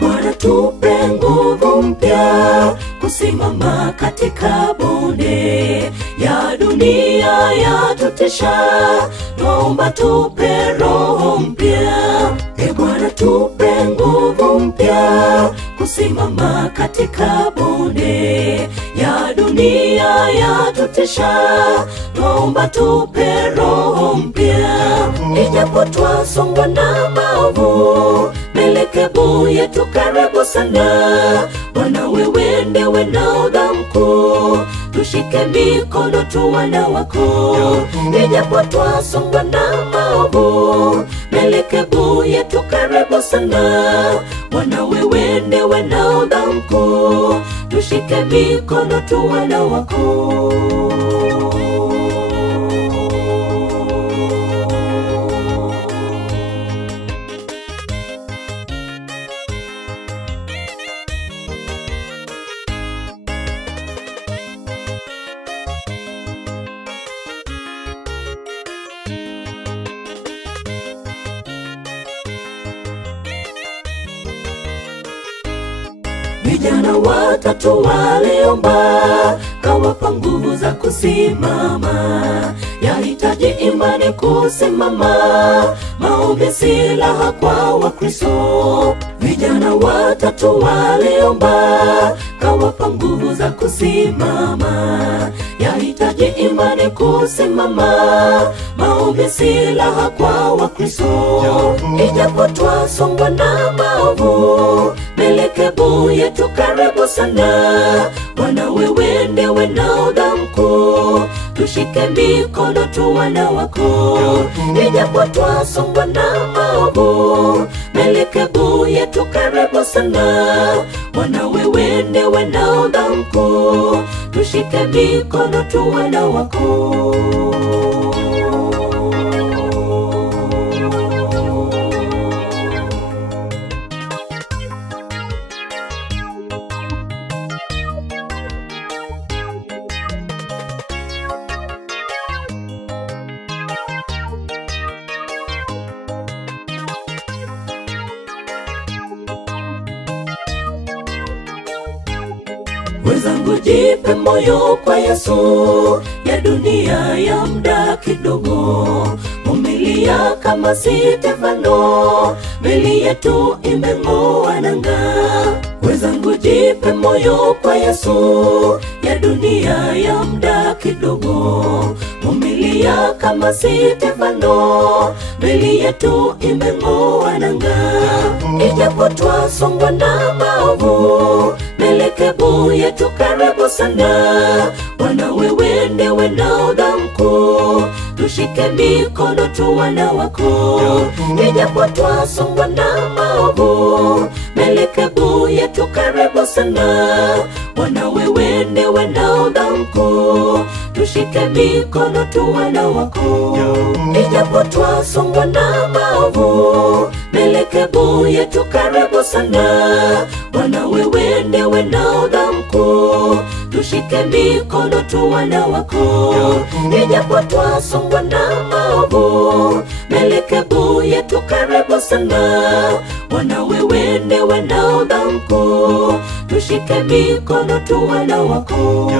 Bwana tupe nguvu mpya kusimama katika bonde ya dunia yatutisha. Naomba tupe roho mpya. Bwana tupe nguvu mpya kusimama katika bonde ya dunia yatutisha. Naomba tupe roho mpya. Ijapo twasongwa na maovu, melekebo yetu karibu sana. Bwana wewe ndiwe nahodha mkuu, tushike mikono tu wana wako. Ijapo twasongwa na maovu, melekebo yetu karibu sana. Bwana wewe ndiwe nahodha mkuu, tushike mikono tu wana wako. Vijana watatu waliomba, kawapa nguvu za kusimama. Yahitaji imani kusimama, maombi silaha kwa Wakristo. Vijana watatu waliomba, kawapa nguvu za kusimama. Yahitaji imani kusimama, maombi silaha kwa Wakristo. Ijapo twasongwa na maovu, melekebo yetu karibu sana. Bwana wewe ndiwe nahodha mkuu, tushike mikono tu wana wako. Ijapo twasongwa na maovu, melekebo yetu karibu sana. Bwana wewe ndiwe nahodha mkuu, tushike mikono tu wana wako. Wenzangu jipe moyo kwa Yesu, ya dunia ya muda kidogo. Vumilia kama Stefano, meli yetu imeng'oa nanga. Wenzangu jipe moyo kwa Yesu, ya dunia ya muda kidogo. Vumilia kama Stefano, meli yetu imeng'oa nanga. Ijapo twasongwa na maovu, melekebo yetu karibu sana. Bwana wewe ndiwe nahodha mkuu, tushike mikono tu wana wako. Ijapo twasongwa na maovu, melekebo yetu karibu sana. Bwana wewe ndiwe nahodha mkuu, tushike mikono tu wana wako. Ijapo twasongwa na maovu, melekebo yetu karibu sana. Bwana wewe ndiwe nahodha mkuu, tushike mikono tu wana wako. Ijapo twasongwa na maovu, melekebo yetu karibu sana. Bwana wewe ndiwe nahodha mkuu, tushike mikono tu wana wako.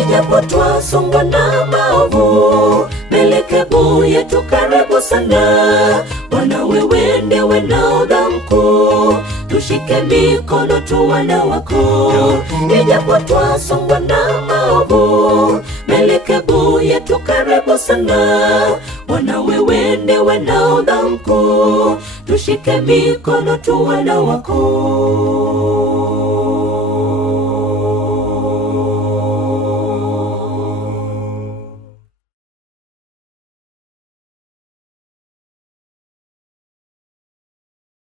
Ijapo twasongwa na maovu, melekebo yetu karibu sana. Bwana wewe ndiwe nahodha mkuu, tushike mikono tu wana wako. Ijapo twasongwa na maovu, melekebo yetu karibu sana. Bwana wewe ndiwe nahodha mkuu, tushike mikono tu wana wako.